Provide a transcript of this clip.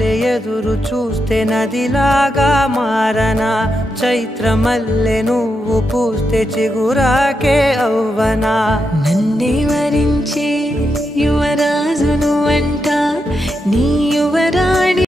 వల్లే ఎదురు చూస్తే నదిలాగా మారనా చైత్రమల్లె నువ్వు పూస్తే చిగురాకే అవ్వనా నన్నే వరించే యువరాజును అంట నీ యువరాణి